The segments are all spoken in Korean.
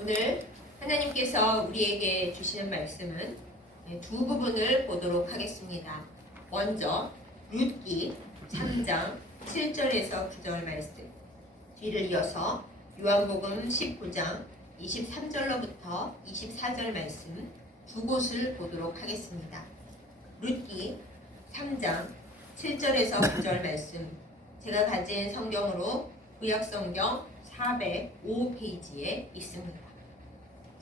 오늘 하나님께서 우리에게 주시는 말씀은 두 부분을 보도록 하겠습니다. 먼저 룻기 3장 7절에서 9절 말씀, 뒤를 이어서 요한복음 19장 23절로부터 24절 말씀 두 곳을 보도록 하겠습니다. 룻기 3장 7절에서 9절 말씀, 제가 가진 성경으로 구약성경 405페이지에 있습니다.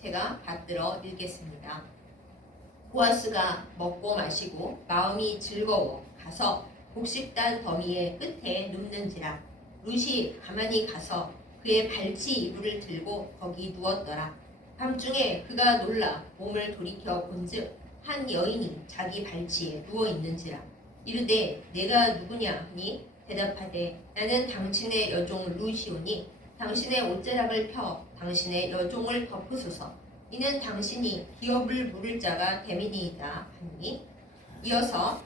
제가 받들어 읽겠습니다. 보아스가 먹고 마시고 마음이 즐거워 가서 곡식단 더미의 끝에 눕는지라. 룻이 가만히 가서 그의 발치 이불을 들고 거기 누웠더라. 밤중에 그가 놀라 몸을 돌이켜 본즉 한 여인이 자기 발치에 누워 있는지라. 이르되 내가 누구냐 하니 대답하되 나는 당신의 여종 룻이오니 당신의 옷자락을 펴 당신의 여종을 덮으소서. 이는 당신이 기업을 물을 자가 됨이니이다 하니. 이어서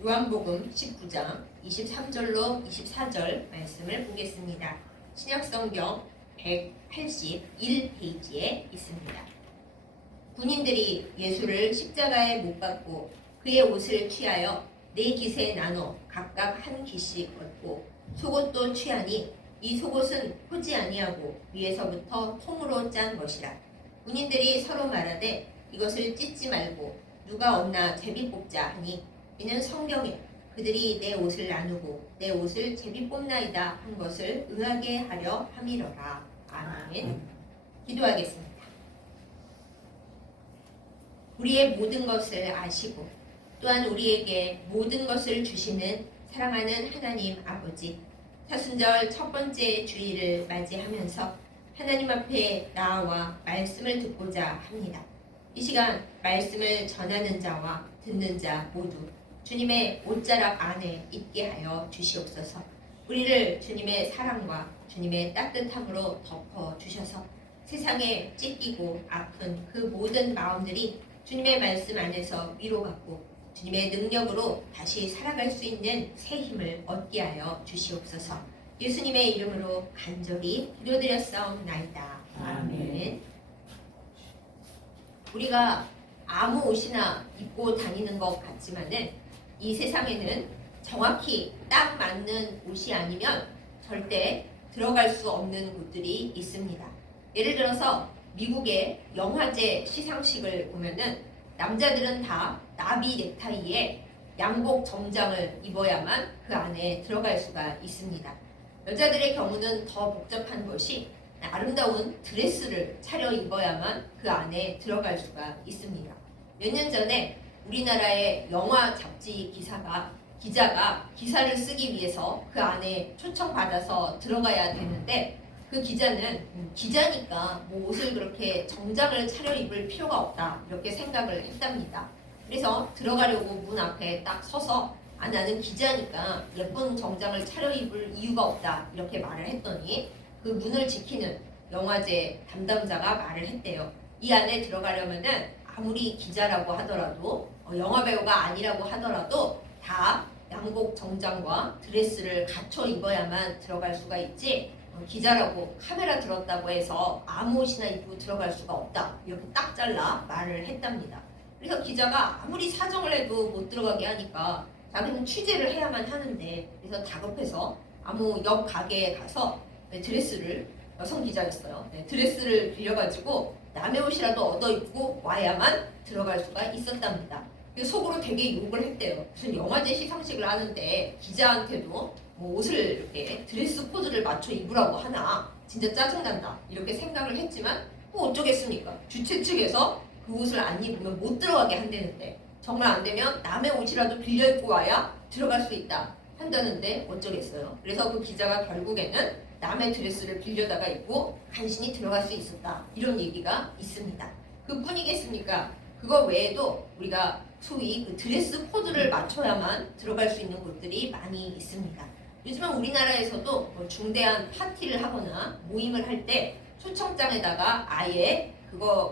요한복음 19장 23절로 24절 말씀을 보겠습니다. 신약성경 181페이지에 있습니다. 군인들이 예수를 십자가에 못 박고 그의 옷을 취하여 네 깃에 나눠 각각 한 깃씩 얻고 속옷도 취하니 이 속옷은 포지 아니하고 위에서부터 통으로 짠 것이라. 군인들이 서로 말하되 이것을 찢지 말고 누가 얻나 제비 뽑자 하니 이는 성경에 그들이 내 옷을 나누고 내 옷을 제비 뽑나이다 한 것을 응하게 하려 함이러라. 아멘. 기도하겠습니다. 우리의 모든 것을 아시고 또한 우리에게 모든 것을 주시는 사랑하는 하나님 아버지, 사순절 첫 번째 주일을 맞이하면서 하나님 앞에 나와 말씀을 듣고자 합니다. 이 시간 말씀을 전하는 자와 듣는 자 모두 주님의 옷자락 안에 있게 하여 주시옵소서. 우리를 주님의 사랑과 주님의 따뜻함으로 덮어 주셔서 세상에 찢기고 아픈 그 모든 마음들이 주님의 말씀 안에서 위로받고 주님의 능력으로 다시 살아갈 수 있는 새 힘을 얻게 하여 주시옵소서. 예수님의 이름으로 간절히 기도드렸사옵나이다. 아멘. 우리가 아무 옷이나 입고 다니는 것 같지만은 이 세상에는 정확히 딱 맞는 옷이 아니면 절대 들어갈 수 없는 곳들이 있습니다. 예를 들어서 미국의 영화제 시상식을 보면은 남자들은 다 나비 넥타이에 양복 정장을 입어야만 그 안에 들어갈 수가 있습니다. 여자들의 경우는 더 복잡한 것이 아름다운 드레스를 차려 입어야만 그 안에 들어갈 수가 있습니다. 몇 년 전에 우리나라의 영화 잡지 기자가 기사를 쓰기 위해서 그 안에 초청받아서 들어가야 되는데 그 기자는 기자니까 뭐 옷을 그렇게 정장을 차려입을 필요가 없다 이렇게 생각을 했답니다. 그래서 들어가려고 문 앞에 딱 서서 나는 기자니까 예쁜 정장을 차려입을 이유가 없다 이렇게 말을 했더니 그 문을 지키는 영화제 담당자가 말을 했대요. 이 안에 들어가려면은 아무리 기자라고 하더라도 영화배우가 아니라고 하더라도 다 양복 정장과 드레스를 갖춰 입어야만 들어갈 수가 있지 기자라고 카메라 들었다고 해서 아무 옷이나 입고 들어갈 수가 없다 이렇게 딱 잘라 말을 했답니다. 그래서 기자가 아무리 사정을 해도 못 들어가게 하니까 자기는 취재를 해야만 하는데 그래서 다급해서 아무 옆 가게에 가서 드레스를 여성 기자였어요. 드레스를 빌려가지고 남의 옷이라도 얻어 입고 와야만 들어갈 수가 있었답니다. 속으로 되게 욕을 했대요. 무슨 영화제 시상식을 하는데 기자한테도 뭐 옷을 이렇게 드레스 코드를 맞춰 입으라고 하나 진짜 짜증난다 이렇게 생각을 했지만 뭐 어쩌겠습니까? 주최 측에서 그 옷을 안 입으면 못 들어가게 한다는데 정말 안 되면 남의 옷이라도 빌려 입고 와야 들어갈 수 있다 한다는데 어쩌겠어요. 그래서 그 기자가 결국에는 남의 드레스를 빌려다가 입고 간신히 들어갈 수 있었다 이런 얘기가 있습니다. 그뿐이겠습니까? 그거 외에도 우리가 소위 그 드레스 코드를 맞춰야만 들어갈 수 있는 곳들이 많이 있습니다. 요즘은 우리나라에서도 뭐 중대한 파티를 하거나 모임을 할 때 초청장에다가 아예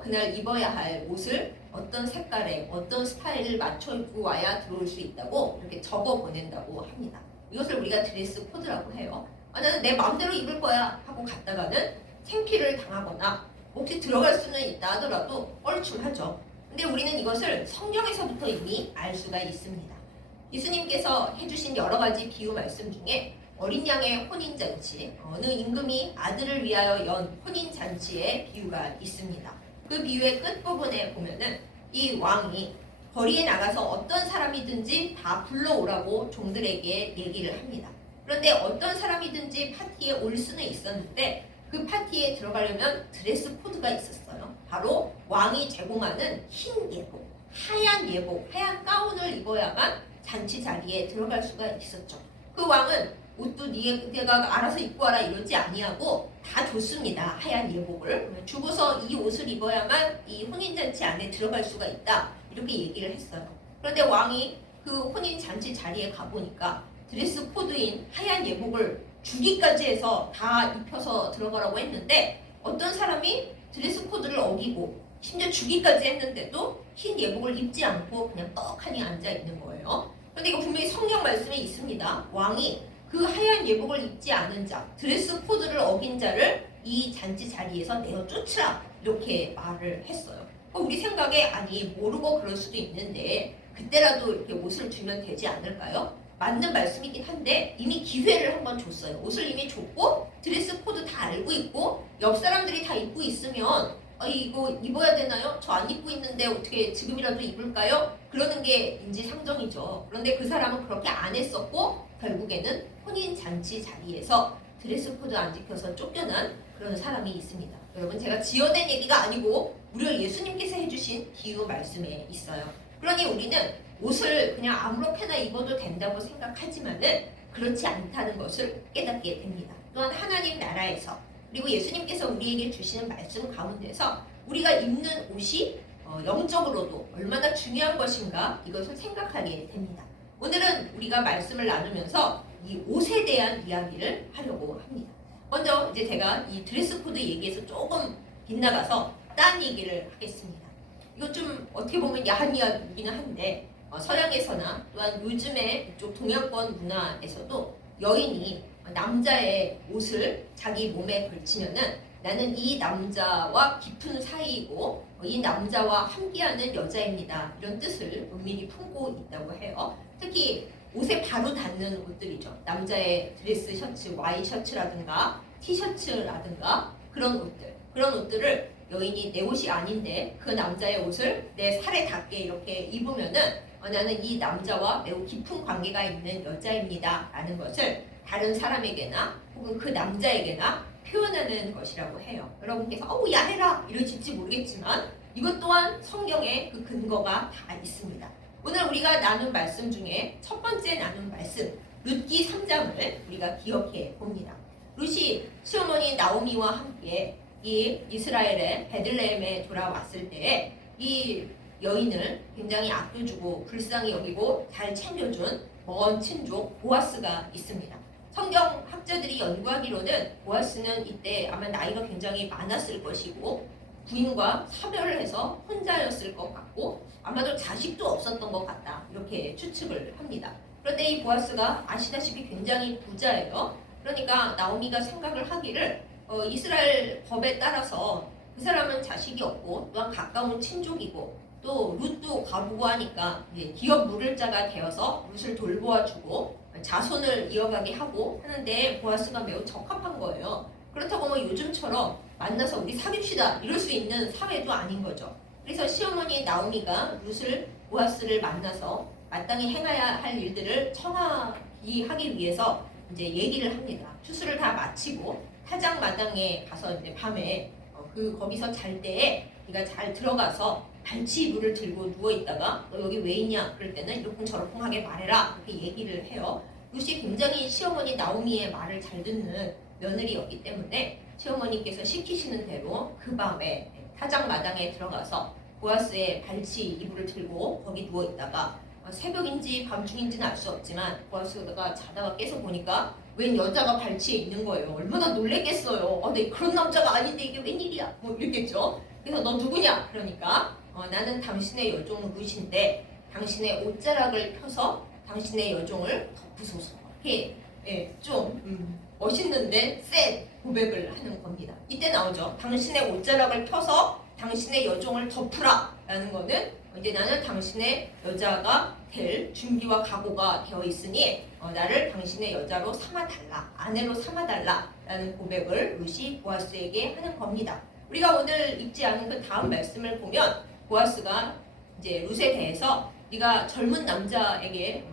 그날 입어야 할 옷을 어떤 색깔에 어떤 스타일을 맞춰 입고 와야 들어올 수 있다고 이렇게 적어 보낸다고 합니다. 이것을 우리가 드레스 코드라고 해요. 나는 내 마음대로 입을 거야 하고 갔다가는 창피를 당하거나 혹시 들어갈 수는 있다 하더라도 뻘쭘하죠. 근데 우리는 이것을 성경에서부터 이미 알 수가 있습니다. 예수님께서 해주신 여러 가지 비유 말씀 중에 어린 양의 혼인잔치, 어느 임금이 아들을 위하여 연 혼인잔치의 비유가 있습니다. 그 비유의 끝부분에 보면은 이 왕이 거리에 나가서 어떤 사람이든지 다 불러오라고 종들에게 얘기를 합니다. 그런데 어떤 사람이든지 파티에 올 수는 있었는데 그 파티에 들어가려면 드레스 코드가 있었어요. 바로 왕이 제공하는 흰 예복, 하얀 예복, 하얀 가운을 입어야만 잔치 자리에 들어갈 수가 있었죠. 그 왕은 옷도 네가 알아서 입고 와라 이러지 아니하고 다 줬습니다. 하얀 예복을 주고서 이 옷을 입어야만 이 혼인잔치 안에 들어갈 수가 있다 이렇게 얘기를 했어요. 그런데 왕이 그 혼인잔치 자리에 가보니까 드레스 코드인 하얀 예복을 주기까지 해서 다 입혀서 들어가라고 했는데 어떤 사람이 드레스 코드를 어기고 심지어 주기까지 했는데도 흰 예복을 입지 않고 그냥 떡하니 앉아 있는 거예요. 그런데 이거 분명히 성경 말씀에 있습니다. 왕이 그 하얀 예복을 입지 않은 자, 드레스 코드를 어긴 자를 이 잔치 자리에서 내어 쫓으라 이렇게 말을 했어요. 우리 생각에 아니 모르고 그럴 수도 있는데 그때라도 이렇게 옷을 주면 되지 않을까요? 맞는 말씀이긴 한데 이미 기회를 한번 줬어요. 옷을 이미 줬고 드레스 코드 다 알고 있고 옆 사람들이 다 입고 있으면 이거 입어야 되나요? 저 안 입고 있는데 어떻게 지금이라도 입을까요? 그러는 게 인지상정이죠. 그런데 그 사람은 그렇게 안 했었고 결국에는 혼인잔치 자리에서 드레스 코드 안 지켜서 쫓겨난 그런 사람이 있습니다. 여러분 제가 지어낸 얘기가 아니고 무려 예수님께서 해주신 비유 말씀에 있어요. 그러니 우리는 옷을 그냥 아무렇게나 입어도 된다고 생각하지만은 그렇지 않다는 것을 깨닫게 됩니다. 또한 하나님 나라에서 그리고 예수님께서 우리에게 주시는 말씀 가운데서 우리가 입는 옷이 영적으로도 얼마나 중요한 것인가 이것을 생각하게 됩니다. 오늘은 우리가 말씀을 나누면서 이 옷에 대한 이야기를 하려고 합니다. 먼저 이제 제가 이 드레스 코드 얘기에서 조금 빗나가서 딴 얘기를 하겠습니다. 이거 좀 어떻게 보면 야한 이야기이기는 한데 서양에서나 또한 요즘의 이쪽 동양권 문화에서도 여인이 남자의 옷을 자기 몸에 걸치면은 나는 이 남자와 깊은 사이이고 이 남자와 함께하는 여자입니다. 이런 뜻을 은밀히 품고 있다고 해요. 특히 옷에 바로 닿는 옷들이죠. 남자의 드레스 셔츠, 와이 셔츠라든가 티셔츠라든가 그런 옷들. 그런 옷들을 여인이 내 옷이 아닌데 그 남자의 옷을 내 살에 닿게 이렇게 입으면은 나는 이 남자와 매우 깊은 관계가 있는 여자입니다. 라는 것을 다른 사람에게나 혹은 그 남자에게나 표현하는 것이라고 해요. 여러분께서 어우 야해라 이러실지 모르겠지만 이것 또한 성경에 그 근거가 다 있습니다. 오늘 우리가 나눈 말씀 중에 첫 번째 나눈 말씀 룻기 3장을 우리가 기억해 봅니다. 룻이 시어머니 나오미와 함께 이 이스라엘의 베들레헴에 돌아왔을 때 이 여인을 굉장히 아껴주고 불쌍히 여기고 잘 챙겨준 먼 친족 보아스가 있습니다. 성경 학자들이 연구하기로는 보아스는 이때 아마 나이가 굉장히 많았을 것이고 부인과 사별을 해서 혼자였을 것 같고 아마도 자식도 없었던 것 같다 이렇게 추측을 합니다. 그런데 이 보아스가 아시다시피 굉장히 부자예요. 그러니까 나오미가 생각을 하기를 이스라엘 법에 따라서 그 사람은 자식이 없고 또한 가까운 친족이고 또 룻도 가보고 하니까 기업 물을 자가 되어서 룻을 돌보아주고 자손을 이어가게 하고 하는데 보아스가 매우 적합한 거예요. 그렇다고 뭐 요즘처럼 만나서 우리 사귀시다 이럴 수 있는 사회도 아닌 거죠. 그래서 시어머니 나오미가 룻을 보아스를 만나서 마땅히 행해야 할 일들을 청하기 위해서 이제 얘기를 합니다. 추수를 다 마치고 타작 마당에 가서 이제 밤에 거기서 잘 때에 네가 잘 들어가서 발치 이불을 들고 누워 있다가 너 여기 왜 있냐 그럴 때는 이러쿵저러쿵하게 말해라 이렇게 얘기를 해요. 룻이 굉장히 시어머니 나오미의 말을 잘 듣는 며느리였기 때문에 시어머니께서 시키시는 대로 그 밤에 타작 마당에 들어가서 보아스의 발치 이불을 들고 거기 누워 있다가 새벽인지 밤중인지는 알 수 없지만 보아스가 자다가 깨서 보니까 웬 여자가 발치에 있는 거예요. 얼마나 놀랬겠어요. 네 그런 남자가 아닌데 이게 웬일이야 뭐 이랬겠죠. 그래서 너 누구냐 그러니까 나는 당신의 여종 룻인데 당신의 옷자락을 펴서 당신의 여종을 덮으소서 이렇게 좀 멋있는데 센 고백을 하는 겁니다. 이때 나오죠. 당신의 옷자락을 펴서 당신의 여종을 덮으라 라는 거는 이제 나는 당신의 여자가 될 준비와 각오가 되어 있으니 나를 당신의 여자로 삼아달라, 아내로 삼아달라 라는 고백을 룻이 보아스에게 하는 겁니다. 우리가 오늘 읽지 않은 그 다음 말씀을 보면 보아스가 이제 룻에 대해서 네가 젊은 남자에게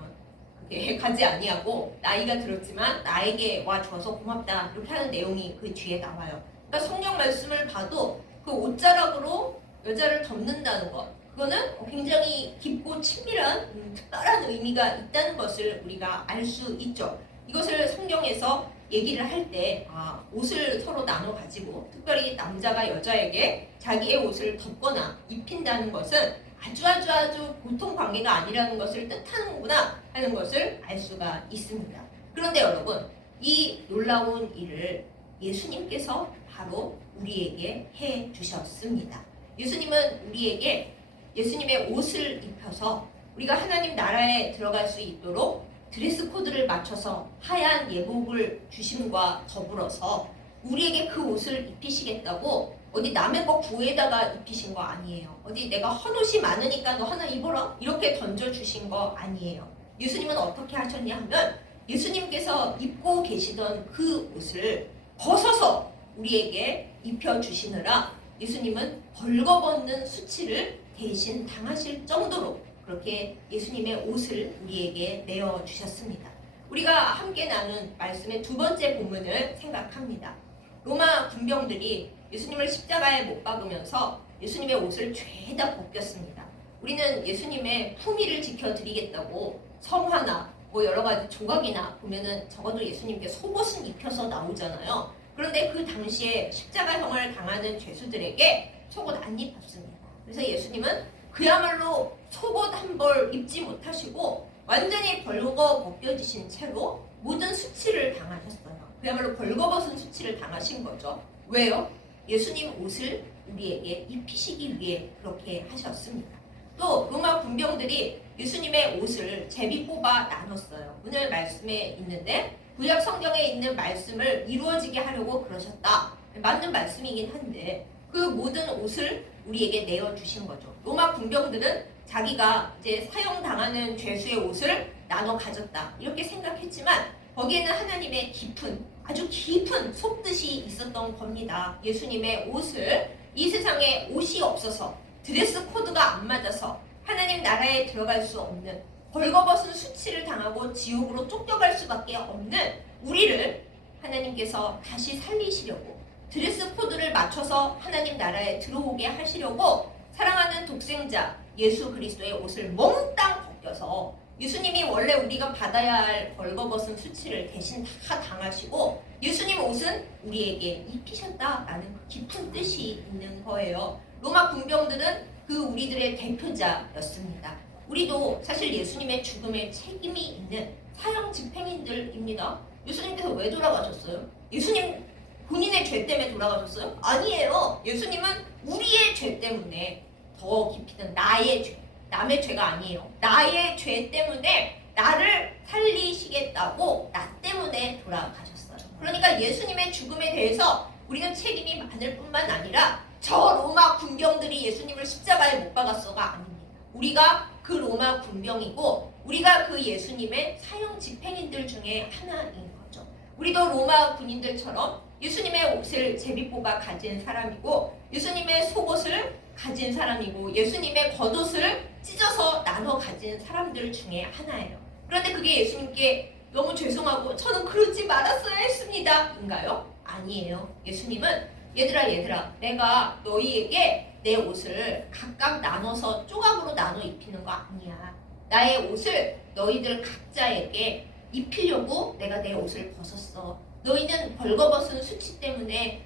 그렇게 가지 아니하고 나이가 들었지만 나에게 와 줘서 고맙다 이렇게 하는 내용이 그 뒤에 나와요. 그러니까 성경 말씀을 봐도 그 옷자락으로 여자를 덮는다는 것, 그거는 굉장히 깊고 친밀한 특별한 의미가 있다는 것을 우리가 알 수 있죠. 이것을 성경에서 얘기를 할 때 옷을 서로 나눠 가지고 특별히 남자가 여자에게 자기의 옷을 덮거나 입힌다는 것은 아주 보통 관계가 아니라는 것을 뜻하는구나 하는 것을 알 수가 있습니다. 그런데 여러분, 이 놀라운 일을 예수님께서 바로 우리에게 해 주셨습니다. 예수님은 우리에게 예수님의 옷을 입혀서 우리가 하나님 나라에 들어갈 수 있도록 드레스 코드를 맞춰서 하얀 예복을 주심과 더불어서 우리에게 그 옷을 입히시겠다고 어디 남의 거 구에다가 입히신 거 아니에요. 어디 내가 헌옷이 많으니까 너 하나 입어라 이렇게 던져주신 거 아니에요. 예수님은 어떻게 하셨냐 하면 예수님께서 입고 계시던 그 옷을 벗어서 우리에게 입혀주시느라 예수님은 벌거벗는 수치를 대신 당하실 정도로 그렇게 예수님의 옷을 우리에게 내어주셨습니다. 우리가 함께 나눈 말씀의 두 번째 본문을 생각합니다. 로마 군병들이 예수님을 십자가에 못 박으면서 예수님의 옷을 죄다 벗겼습니다. 우리는 예수님의 품위를 지켜드리겠다고 성화나 여러 가지 조각이나 보면은 적어도 예수님께 속옷은 입혀서 나오잖아요. 그런데 그 당시에 십자가형을 당하는 죄수들에게 속옷 안 입혔습니다. 그래서 예수님은 그야말로 속옷 한 벌 입지 못하시고 완전히 벌거 벗겨지신 채로 모든 수치를 당하셨어요. 그야말로 벌거벗은 수치를 당하신 거죠. 왜요? 예수님 옷을 우리에게 입히시기 위해 그렇게 하셨습니다. 또 로마 군병들이 예수님의 옷을 제비 뽑아 나눴어요. 오늘 말씀에 있는데 구약 성경에 있는 말씀을 이루어지게 하려고 그러셨다. 맞는 말씀이긴 한데 그 모든 옷을 우리에게 내어주신 거죠. 로마 군병들은 자기가 이제 사형당하는 죄수의 옷을 나눠 가졌다 이렇게 생각했지만 거기에는 하나님의 아주 깊은 속뜻이 있었던 겁니다. 예수님의 옷을 이 세상에 옷이 없어서 드레스 코드가 안 맞아서 하나님 나라에 들어갈 수 없는 벌거벗은 수치를 당하고 지옥으로 쫓겨갈 수밖에 없는 우리를 하나님께서 다시 살리시려고 드레스 코드를 맞춰서 하나님 나라에 들어오게 하시려고 사랑하는 독생자 예수 그리스도의 옷을 몽땅 벗겨서 예수님이 원래 우리가 받아야 할 벌거벗은 수치를 대신 다 당하시고 예수님 옷은 우리에게 입히셨다라는 그 깊은 뜻이 있는 거예요. 로마 군병들은 그 우리들의 대표자였습니다. 우리도 사실 예수님의 죽음에 책임이 있는 사형 집행인들입니다. 예수님께서 왜 돌아가셨어요? 예수님 본인의 죄 때문에 돌아가셨어요? 아니에요. 예수님은 우리의 죄 때문에 더 깊이든 나의 죄, 남의 죄가 아니에요. 나의 죄 때문에 나를 살리시겠다고 나 때문에 돌아가셨어요. 그러니까 예수님의 죽음에 대해서 우리는 책임이 많을 뿐만 아니라 저 로마 군병들이 예수님을 십자가에 못 박았어가 아닙니다. 우리가 그 로마 군병이고 우리가 그 예수님의 사형 집행인들 중에 하나인 거죠. 우리도 로마 군인들처럼 예수님의 옷을 제비 뽑아 가진 사람이고 예수님의 속옷을 가진 사람이고 예수님의 겉옷을 찢어서 나눠 가진 사람들 중에 하나예요. 그런데 그게 예수님께 너무 죄송하고 저는 그러지 말았어야 했습니다 인가요? 아니에요. 예수님은 얘들아 내가 너희에게 내 옷을 각각 나눠서 조각으로 나눠 입히는 거 아니야. 나의 옷을 너희들 각자에게 입히려고 내가 내 옷을 벗었어. 너희는 벌거벗은 수치 때문에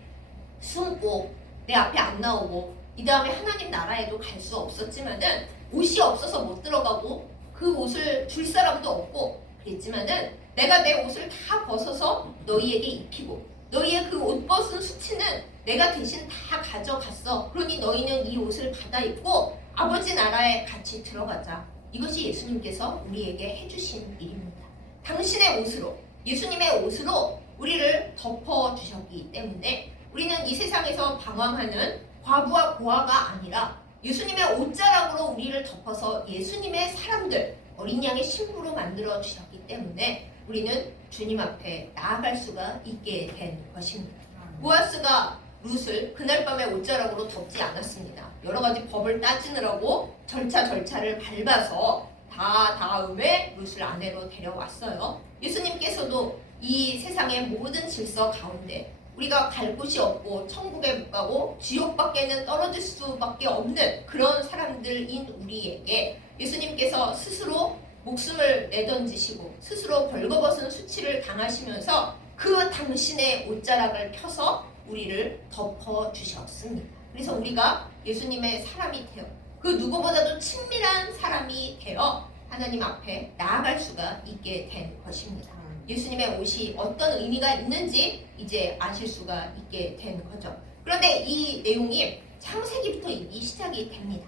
숨고 내 앞에 안 나오고 이 다음에 하나님 나라에도 갈 수 없었지만은 옷이 없어서 못 들어가고 그 옷을 줄 사람도 없고 그랬지만은 내가 내 옷을 다 벗어서 너희에게 입히고 너희의 그 옷 벗은 수치는 내가 대신 다 가져갔어. 그러니 너희는 이 옷을 받아 입고 아버지 나라에 같이 들어가자. 이것이 예수님께서 우리에게 해주신 일입니다. 당신의 옷으로 예수님의 옷으로 우리를 덮어주셨기 때문에 우리는 이 세상에서 방황하는 과부와 고아가 아니라 예수님의 옷자락으로 우리를 덮어서 예수님의 사람들, 어린 양의 신부로 만들어 주셨기 때문에 우리는 주님 앞에 나아갈 수가 있게 된 것입니다. 보아스가 룻을 그날 밤에 옷자락으로 덮지 않았습니다. 여러 가지 법을 따지느라고 절차를 밟아서 다 다음에 룻을 아내로 데려왔어요. 예수님께서도 이 세상의 모든 질서 가운데 우리가 갈 곳이 없고 천국에 못 가고 지옥밖에는 떨어질 수밖에 없는 그런 사람들인 우리에게 예수님께서 스스로 목숨을 내던지시고 스스로 벌거벗은 수치를 당하시면서 그 당신의 옷자락을 펴서 우리를 덮어주셨습니다. 그래서 우리가 예수님의 사람이 되어 그 누구보다도 친밀한 사람이 되어 하나님 앞에 나아갈 수가 있게 된 것입니다. 예수님의 옷이 어떤 의미가 있는지 이제 아실 수가 있게 된 거죠. 그런데 이 내용이 창세기부터 이미 시작이 됩니다.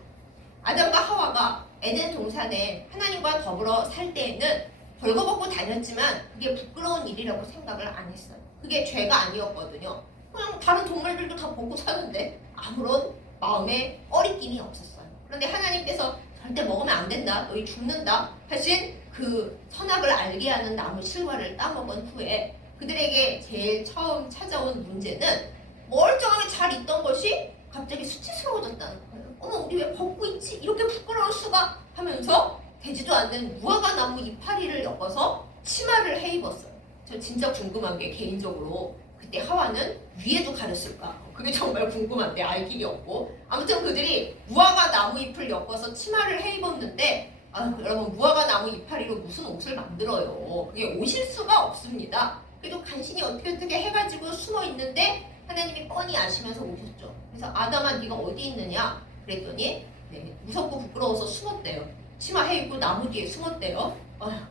아담과 하와가 에덴 동산에 하나님과 더불어 살 때에는 벌거벗고 다녔지만 그게 부끄러운 일이라고 생각을 안 했어요. 그게 죄가 아니었거든요. 그냥 다른 동물들도 다 벗고 사는데 아무런 마음에 꺼리낌이 없었어요. 그런데 하나님께서 절대 먹으면 안 된다, 너희 죽는다 하신 그 선악을 알게 하는 나무 실과를 따먹은 후에 그들에게 제일 처음 찾아온 문제는 멀쩡하게 잘 있던 것이 갑자기 수치스러워졌다는 거예요. 어머, 우리 왜 벗고 있지? 이렇게 부끄러울 수가 하면서 되지도 않는 무화과 나무 이파리를 엮어서 치마를 해 입었어요. 저 진짜 궁금한 게 개인적으로 그때 하와는 위에도 가렸을까? 그게 정말 궁금한데 알 길이 없고 아무튼 그들이 무화과 나무 잎을 엮어서 치마를 해 입었는데 여러분 무화과 나무 이파리로 무슨 옷을 만들어요? 그게 옷일 수가 없습니다. 그래도 간신히 어떻게 해가지고 숨어 있는데 하나님이 뻔히 아시면서 오셨죠. 그래서 아담아 네가 어디 있느냐? 그랬더니 무섭고 부끄러워서 숨었대요. 치마 해 입고 나무 뒤에 숨었대요.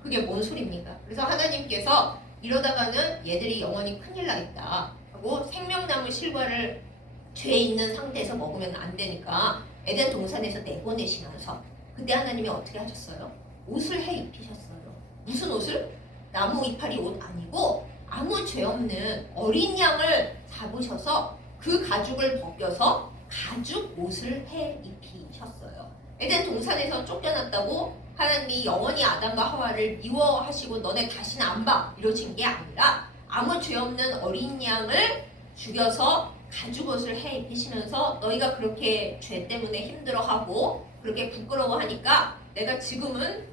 그게 뭔 소리입니까? 그래서 하나님께서 이러다가는 얘들이 영원히 큰일 나겠다 하고 생명나무 실과를 죄 있는 상태에서 먹으면 안 되니까 에덴 동산에서 내보내시면서 그때 하나님이 어떻게 하셨어요? 옷을 해 입히셨어요. 무슨 옷을? 나무 이파리 옷 아니고 아무 죄 없는 어린 양을 잡으셔서 그 가죽을 벗겨서 가죽 옷을 해 입히셨어요. 에덴 동산에서 쫓겨났다고 하나님이 영원히 아담과 하와를 미워하시고 너네 다시는 안 봐 이러신 게 아니라 아무 죄 없는 어린 양을 죽여서 가죽 옷을 해 입히시면서 너희가 그렇게 죄 때문에 힘들어하고 그렇게 부끄러워하니까 내가 지금은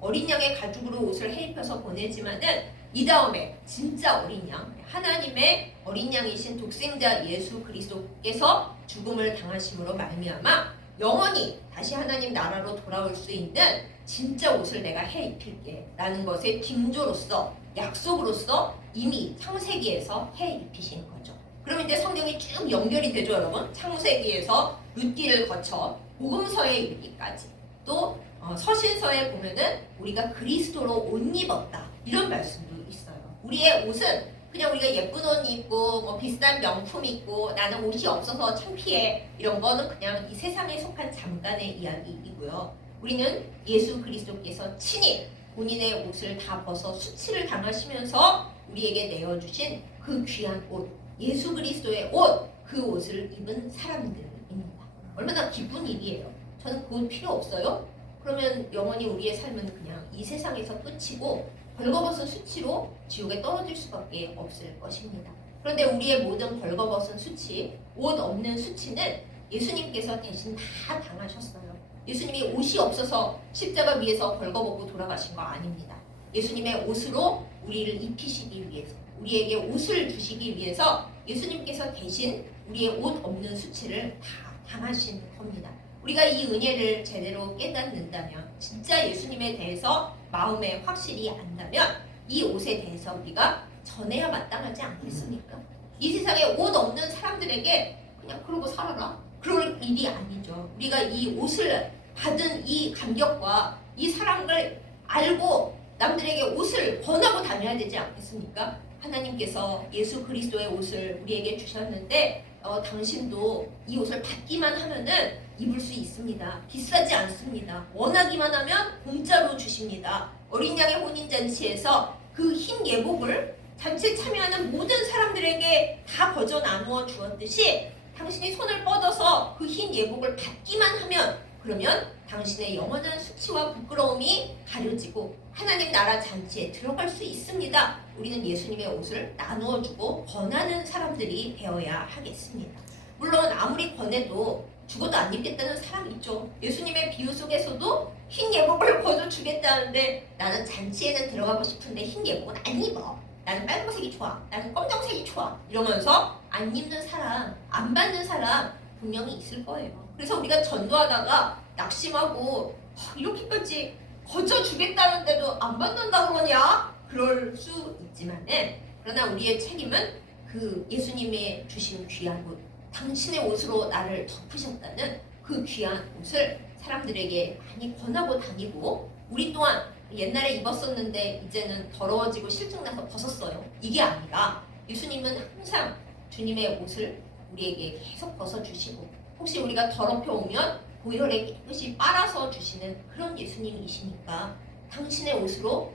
어린 양의 가죽으로 옷을 해 입혀서 보내지만은 이 다음에 진짜 어린 양 하나님의 어린 양이신 독생자 예수 그리스도께서 죽음을 당하심으로 말미암아 영원히 다시 하나님 나라로 돌아올 수 있는 진짜 옷을 내가 해 입힐게 라는 것의 징조로서 약속으로서 이미 창세기에서 해 입히신 거죠. 그럼 이제 성경이 쭉 연결이 되죠, 여러분. 창세기에서 룻기를 거쳐 복음서에 이르기까지 또 서신서에 보면은 우리가 그리스도로 옷 입었다 이런 말씀도 있어요. 우리의 옷은 그냥 우리가 예쁜 옷 입고 뭐 비싼 명품 입고 나는 옷이 없어서 창피해 이런 거는 그냥 이 세상에 속한 잠깐의 이야기이고요. 우리는 예수 그리스도께서 친히 본인의 옷을 다 벗어 수치를 당하시면서 우리에게 내어주신 그 귀한 옷, 예수 그리스도의 옷, 그 옷을 입은 사람들입니다. 얼마나 기쁜 일이에요. 저는 그 옷 필요 없어요? 그러면 영원히 우리의 삶은 그냥 이 세상에서 끝이고 벌거벗은 수치로 지옥에 떨어질 수밖에 없을 것입니다. 그런데 우리의 모든 벌거벗은 수치, 옷 없는 수치는 예수님께서 대신 다 당하셨어요. 예수님이 옷이 없어서 십자가 위에서 벌거벗고 돌아가신 거 아닙니다. 예수님의 옷으로 우리를 입히시기 위해서, 우리에게 옷을 주시기 위해서 예수님께서 대신 우리의 옷 없는 수치를 다 당하신 겁니다. 우리가 이 은혜를 제대로 깨닫는다면, 진짜 예수님에 대해서 마음에 확실히 안다면 이 옷에 대해서 우리가 전해야 마땅하지 않겠습니까? 이 세상에 옷 없는 사람들에게 그냥 그러고 살아라, 그럴 일이 아니죠. 우리가 이 옷을 받은 이 감격과 이 사랑을 알고 남들에게 옷을 권하고 다녀야 되지 않겠습니까? 하나님께서 예수 그리스도의 옷을 우리에게 주셨는데 당신도 이 옷을 받기만 하면은 입을 수 있습니다. 비싸지 않습니다. 원하기만 하면 공짜로 주십니다. 어린 양의 혼인잔치에서 그 흰 예복을 잔치에 참여하는 모든 사람들에게 다 거저 나누어 주었듯이 당신이 손을 뻗어서 그 흰 예복을 받기만 하면 그러면 당신의 영원한 수치와 부끄러움이 가려지고 하나님 나라 잔치에 들어갈 수 있습니다. 우리는 예수님의 옷을 나누어 주고 권하는 사람들이 되어야 하겠습니다. 물론 아무리 권해도 죽어도 안 입겠다는 사람이 있죠. 예수님의 비유 속에서도 흰 예복을 거저 주겠다는데 나는 잔치에는 들어가고 싶은데 흰 예복은 안 입어. 나는 빨간색이 좋아. 나는 검정색이 좋아. 이러면서 안 입는 사람, 안 받는 사람 분명히 있을 거예요. 그래서 우리가 전도하다가 낙심하고 이렇게까지 거저 주겠다는데도 안 받는다 그러냐? 그럴 수 있지만은 그러나 우리의 책임은 그 예수님의 주신 귀한 옷, 당신의 옷으로 나를 덮으셨다는 그 귀한 옷을 사람들에게 많이 권하고 다니고 우리 또한 옛날에 입었었는데 이제는 더러워지고 실증나서 벗었어요. 이게 아니라 예수님은 항상 주님의 옷을 우리에게 계속 벗어주시고 혹시 우리가 더럽혀 오면 보혈에 깨끗이 빨아서 주시는 그런 예수님이시니까 당신의 옷으로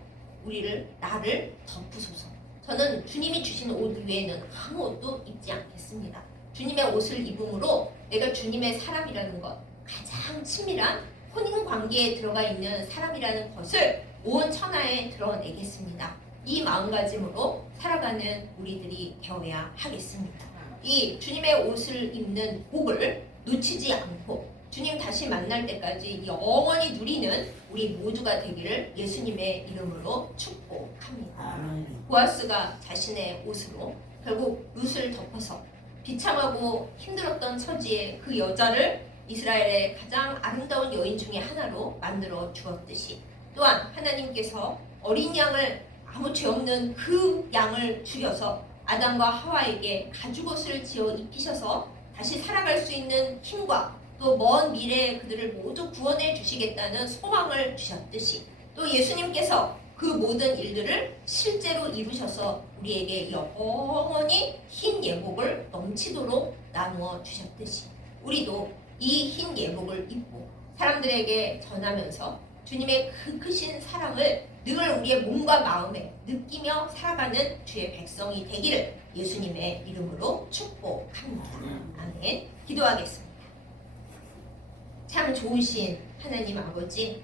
나를 덮으소서. 저는 주님이 주신 옷 외에는 아무 옷도 입지 않겠습니다. 주님의 옷을 입음으로 내가 주님의 사람이라는 것, 가장 친밀한 혼인 관계에 들어가 있는 사람이라는 것을 온 천하에 드러내겠습니다. 이 마음가짐으로 살아가는 우리들이 되어야 하겠습니다. 이 주님의 옷을 입는 복을 놓치지 않고 주님 다시 만날 때까지 영원히 누리는 우리 모두가 되기를 예수님의 이름으로 축복합니다. 보아스가 자신의 옷으로 결국 룻을 덮어서 비참하고 힘들었던 처지에 그 여자를 이스라엘의 가장 아름다운 여인 중에 하나로 만들어 주었듯이 또한 하나님께서 어린 양을 아무 죄 없는 그 양을 죽여서 아담과 하와에게 가죽옷을 지어 입히셔서 다시 살아갈 수 있는 힘과 또 먼 미래에 그들을 모두 구원해 주시겠다는 소망을 주셨듯이 또 예수님께서 그 모든 일들을 실제로 이루셔서 우리에게 영원히 흰 예복을 넘치도록 나누어 주셨듯이 우리도 이 흰 예복을 입고 사람들에게 전하면서 주님의 그 크신 사랑을 늘 우리의 몸과 마음에 느끼며 살아가는 주의 백성이 되기를 예수님의 이름으로 축복합니다. 아멘. 기도하겠습니다. 참 좋으신 하나님 아버지,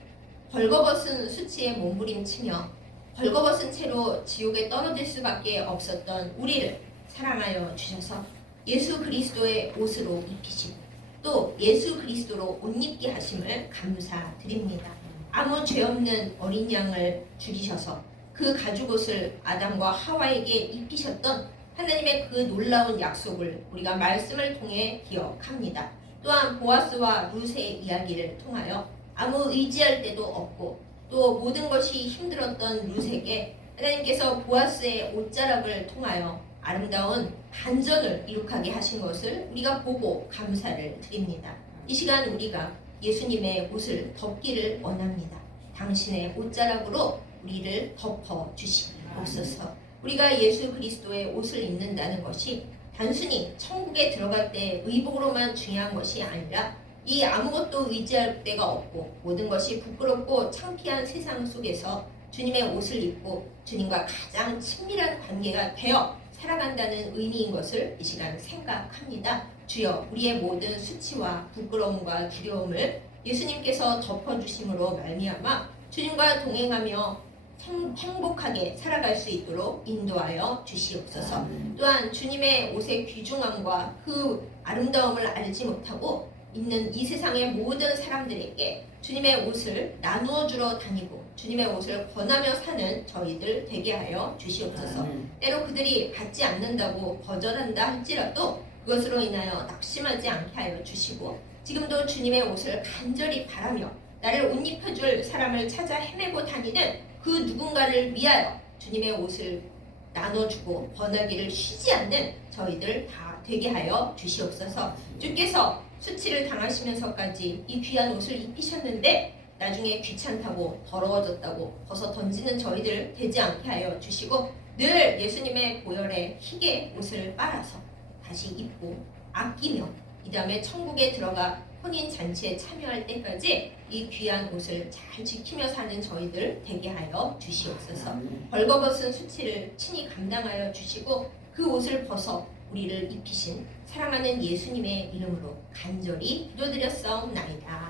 벌거벗은 수치에 몸부림치며 벌거벗은 채로 지옥에 떨어질 수밖에 없었던 우리를 사랑하여 주셔서 예수 그리스도의 옷으로 입히시고 또 예수 그리스도로 옷 입게 하심을 감사드립니다. 아무 죄 없는 어린 양을 죽이셔서 그 가죽옷을 아담과 하와에게 입히셨던 하나님의 그 놀라운 약속을 우리가 말씀을 통해 기억합니다. 또한 보아스와 룻의 이야기를 통하여 아무 의지할 데도 없고 또 모든 것이 힘들었던 룻에게 하나님께서 보아스의 옷자락을 통하여 아름다운 반전을 이룩하게 하신 것을 우리가 보고 감사를 드립니다. 이 시간 우리가 예수님의 옷을 덮기를 원합니다. 당신의 옷자락으로 우리를 덮어 주시옵소서. 우리가 예수 그리스도의 옷을 입는다는 것이 단순히 천국에 들어갈 때 의복으로만 중요한 것이 아니라 이 아무것도 의지할 데가 없고 모든 것이 부끄럽고 창피한 세상 속에서 주님의 옷을 입고 주님과 가장 친밀한 관계가 되어 살아간다는 의미인 것을 이 시간 생각합니다. 주여 우리의 모든 수치와 부끄러움과 두려움을 예수님께서 덮어주심으로 말미암아 주님과 동행하며 행복하게 살아갈 수 있도록 인도하여 주시옵소서. 또한 주님의 옷의 귀중함과 그 아름다움을 알지 못하고 있는 이 세상의 모든 사람들에게 주님의 옷을 나누어 주러 다니고 주님의 옷을 권하며 사는 저희들 되게 하여 주시옵소서. 때로 그들이 받지 않는다고 거절한다 할지라도 그것으로 인하여 낙심하지 않게 하여 주시고 지금도 주님의 옷을 간절히 바라며 나를 옷 입혀줄 사람을 찾아 헤매고 다니는 그 누군가를 위하여 주님의 옷을 나눠주고 권하기를 쉬지 않는 저희들 다 되게 하여 주시옵소서. 주께서 수치를 당하시면서까지 이 귀한 옷을 입히셨는데 나중에 귀찮다고 더러워졌다고 벗어 던지는 저희들 되지 않게 하여 주시고 늘 예수님의 보혈에 희게 옷을 빨아서 다시 입고 아끼며 이 다음에 천국에 들어가 혼인 잔치에 참여할 때까지 이 귀한 옷을 잘 지키며 사는 저희들 되게 하여 주시옵소서. 벌거벗은 수치를 친히 감당하여 주시고 그 옷을 벗어 우리를 입히신 사랑하는 예수님의 이름으로 간절히 기도드렸사옵나이다.